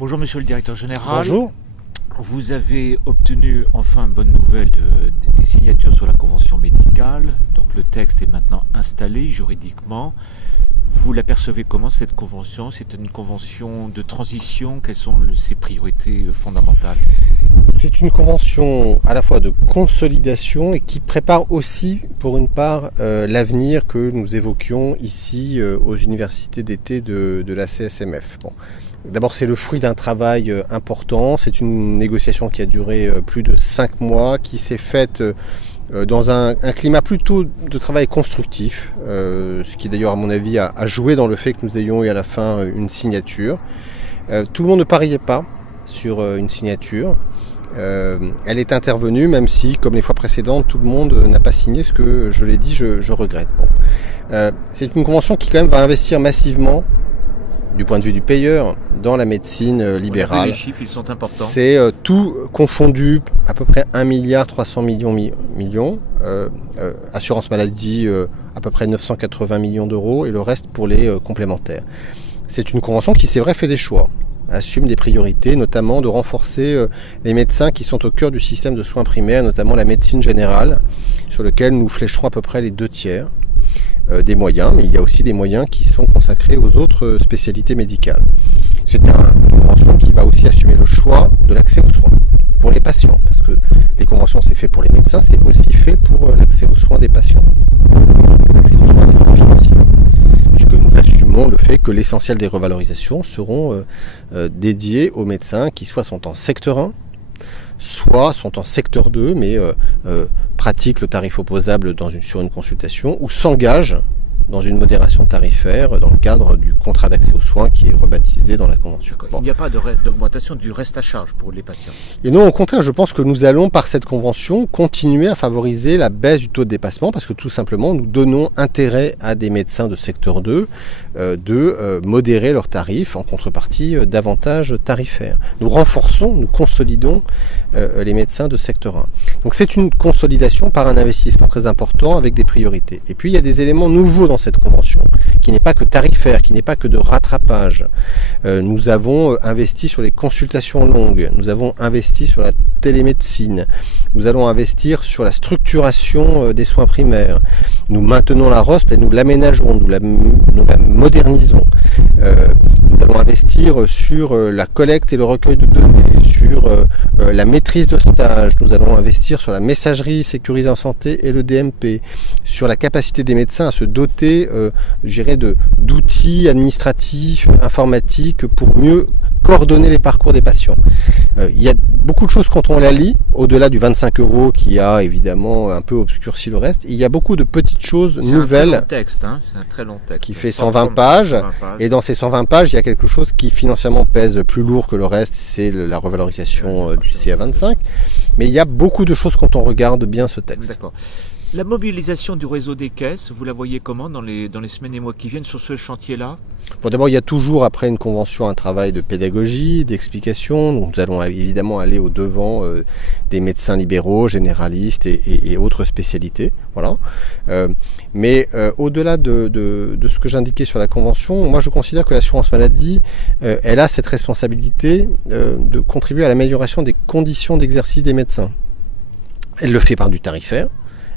Bonjour Monsieur le Directeur Général. Bonjour. Vous avez obtenu enfin une bonne nouvelle des signatures sur la convention médicale. Donc le texte est maintenant installé juridiquement. Vous l'apercevez comment cette convention? C'est une convention de transition. Quelles sont ses priorités fondamentales? C'est une convention à la fois de consolidation et qui prépare aussi pour une part l'avenir que nous évoquions ici aux universités d'été de la CSMF. Bon. D'abord, c'est le fruit d'un travail important. C'est une négociation qui a duré plus de 5 mois, qui s'est faite dans un climat plutôt de travail constructif, ce qui d'ailleurs, à mon avis, a joué dans le fait que nous ayons eu à la fin une signature. Tout le monde ne pariait pas sur une signature. Elle est intervenue, même si, comme les fois précédentes, tout le monde n'a pas signé, ce que je l'ai dit, je regrette. Bon. C'est une convention qui, quand même, va investir massivement, du point de vue du payeur, dans la médecine libérale. Les chiffres, ils sont importants. C'est tout confondu, à peu près 1,3 milliard. Assurance maladie, à peu près 980 millions d'euros, et le reste pour les complémentaires. C'est une convention qui, c'est vrai, fait des choix, assume des priorités, notamment de renforcer les médecins qui sont au cœur du système de soins primaires, notamment la médecine générale, sur lequel nous flécherons à peu près les 2/3 des moyens, mais il y a aussi des moyens qui sont consacrés aux autres spécialités médicales. C'est une convention qui va aussi assumer le choix de l'accès aux soins pour les patients, parce que les conventions c'est fait pour les médecins, c'est aussi fait pour l'accès aux soins des patients, l'accès aux soins des financiers, puisque nous assumons le fait que l'essentiel des revalorisations seront dédiées aux médecins qui soit sont en secteur 1, soit sont en secteur 2, mais pratiquent le tarif opposable sur une consultation, ou s'engagent dans une modération tarifaire dans le cadre du contrat d'accès aux soins qui est rebaptisé dans la Convention. Bon. Il n'y a pas d'augmentation du reste à charge pour les patients. Et non, au contraire, je pense que nous allons, par cette Convention, continuer à favoriser la baisse du taux de dépassement, parce que tout simplement, nous donnons intérêt à des médecins de secteur 2 de modérer leurs tarifs en contrepartie d'avantages tarifaires. Nous renforçons, nous consolidons les médecins de secteur 1. Donc c'est une consolidation par un investissement très important avec des priorités. Et puis il y a des éléments nouveaux dans cette convention, qui n'est pas que tarifaire, qui n'est pas que de rattrapage. Nous avons investi sur les consultations longues, nous avons investi sur la télémédecine, nous allons investir sur la structuration des soins primaires. Nous maintenons la ROSP et nous l'aménageons, nous la modernisons. Nous allons investir sur la collecte et le recueil de données, sur la maîtrise de stage, nous allons investir sur la messagerie sécurisée en santé et le DMP, sur la capacité des médecins à se doter d'outils administratifs, informatiques pour mieux coordonner les parcours des patients. Il y a beaucoup de choses quand on la lit, au-delà du 25 € qui a évidemment un peu obscurci le reste, il y a beaucoup de petites choses nouvelles. C'est un très long texte qui fait 120 pages, et dans ces 120 pages, il y a quelque chose qui financièrement pèse plus lourd que le reste, c'est la revalorisation du CA25, mais il y a beaucoup de choses quand on regarde bien ce texte. D'accord. La mobilisation du réseau des caisses, vous la voyez comment dans les semaines et mois qui viennent sur ce chantier-là? Bon, d'abord, il y a toujours, après une convention, un travail de pédagogie, d'explication. Nous allons évidemment aller au-devant des médecins libéraux, généralistes et autres spécialités. Voilà. Mais au-delà de ce que j'indiquais sur la convention, moi je considère que l'assurance maladie, elle a cette responsabilité de contribuer à l'amélioration des conditions d'exercice des médecins. Elle le fait par du tarifaire.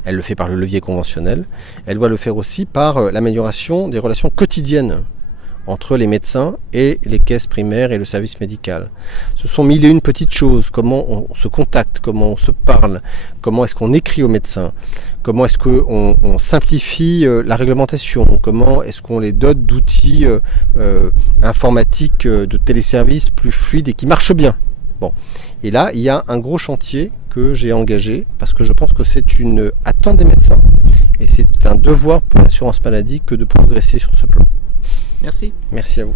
Elle le fait par le levier conventionnel. Elle doit le faire aussi par l'amélioration des relations quotidiennes entre les médecins et les caisses primaires et le service médical. Ce sont 1001 petites choses, comment on se contacte, comment on se parle, comment est-ce qu'on écrit aux médecins, comment est-ce qu'on simplifie la réglementation, comment est-ce qu'on les dote d'outils informatiques, de téléservices plus fluides et qui marchent bien. Bon. Et là, il y a un gros chantier que j'ai engagé parce que je pense que c'est une attente des médecins et c'est un devoir pour l'assurance maladie que de progresser sur ce plan. Merci. Merci à vous.